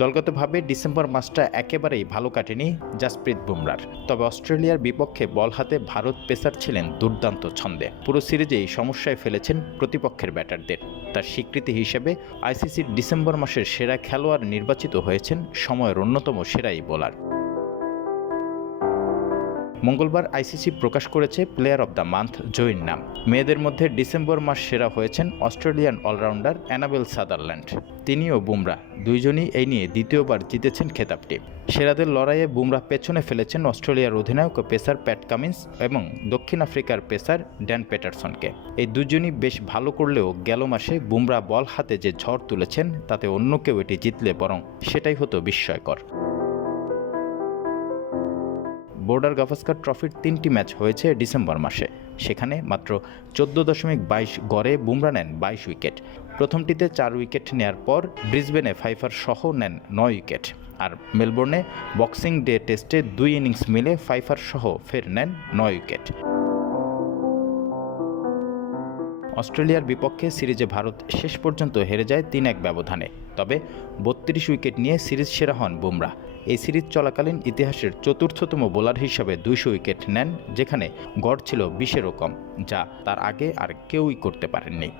দলগতভাবে ডিসেম্বর মাসটা একেবারেই ভালো কাটেনি জাসপ্রীত বুমরার। তবে অস্ট্রেলিয়ার বিপক্ষে বল হাতে ভারত পেসার ছিলেন দুর্দান্ত ছন্দে। পুরো সিরিজেই সমস্যায় ফেলেছেন প্রতিপক্ষের ব্যাটারদের। তার স্বীকৃতি হিসেবে আইসিসির ডিসেম্বর মাসের সেরা খেলোয়াড় নির্বাচিত হয়েছেন সময়ের অন্যতম সেরা এই বোলার। মঙ্গলবার আইসিসি প্রকাশ করেছে প্লেয়ার অব দ্য মান্থ জয়ীর নাম। মেয়েদের মধ্যে ডিসেম্বর মাস সেরা হয়েছেন অস্ট্রেলিয়ান অলরাউন্ডার অ্যানাবেল সাদারল্যান্ড। তিনি ও বুমরা দুইজনই এই নিয়ে দ্বিতীয়বার জিতেছেন খেতাবটি। সেরাদের লড়াইয়ে বুমরা পেছনে ফেলেছেন অস্ট্রেলিয়ার অধিনায়ক ও পেসার প্যাট কামিন্স এবং দক্ষিণ আফ্রিকার পেসার ড্যান পেটারসনকে। এই দুজনই বেশ ভালো করলেও গেল মাসে বুমরা বল হাতে যে ঝড় তুলেছেন তাতে অন্য কেউ এটি জিতলে বরং সেটাই হতো বিস্ময়কর। বর্ডার গাভাস্কার ট্রফির ৩টি ম্যাচ হয়েছে ডিসেম্বর মাসে। সেখানে মাত্র 14.22 গড়ে বুমরা নেন 22 উইকেট। প্রথমটিতে 4 উইকেট নেয়ার পর ব্রিসবেনে ফাইফার সহ নেন 9 উইকেট। আর মেলবোর্নে বক্সিং ডে টেস্টে 2 ইনিংস মিলে ফাইফার সহ ফের নেন 9 উইকেট। অস্ট্রেলিয়ার বিপক্ষে সিরিজে ভারত শেষ পর্যন্ত হেরে যায় 3-1 ব্যবধানে। তবে 32 উইকেট নিয়ে সিরিজ সেরা হন বুমরা। এই সিরিজ চলাকালীন ইতিহাসের চতুর্থতম বোলার হিসাবে 200 উইকেট নেন, যেখানে গড় ছিল 20-এরও কম, যা তার আগে আর কেউই করতে পারেননি।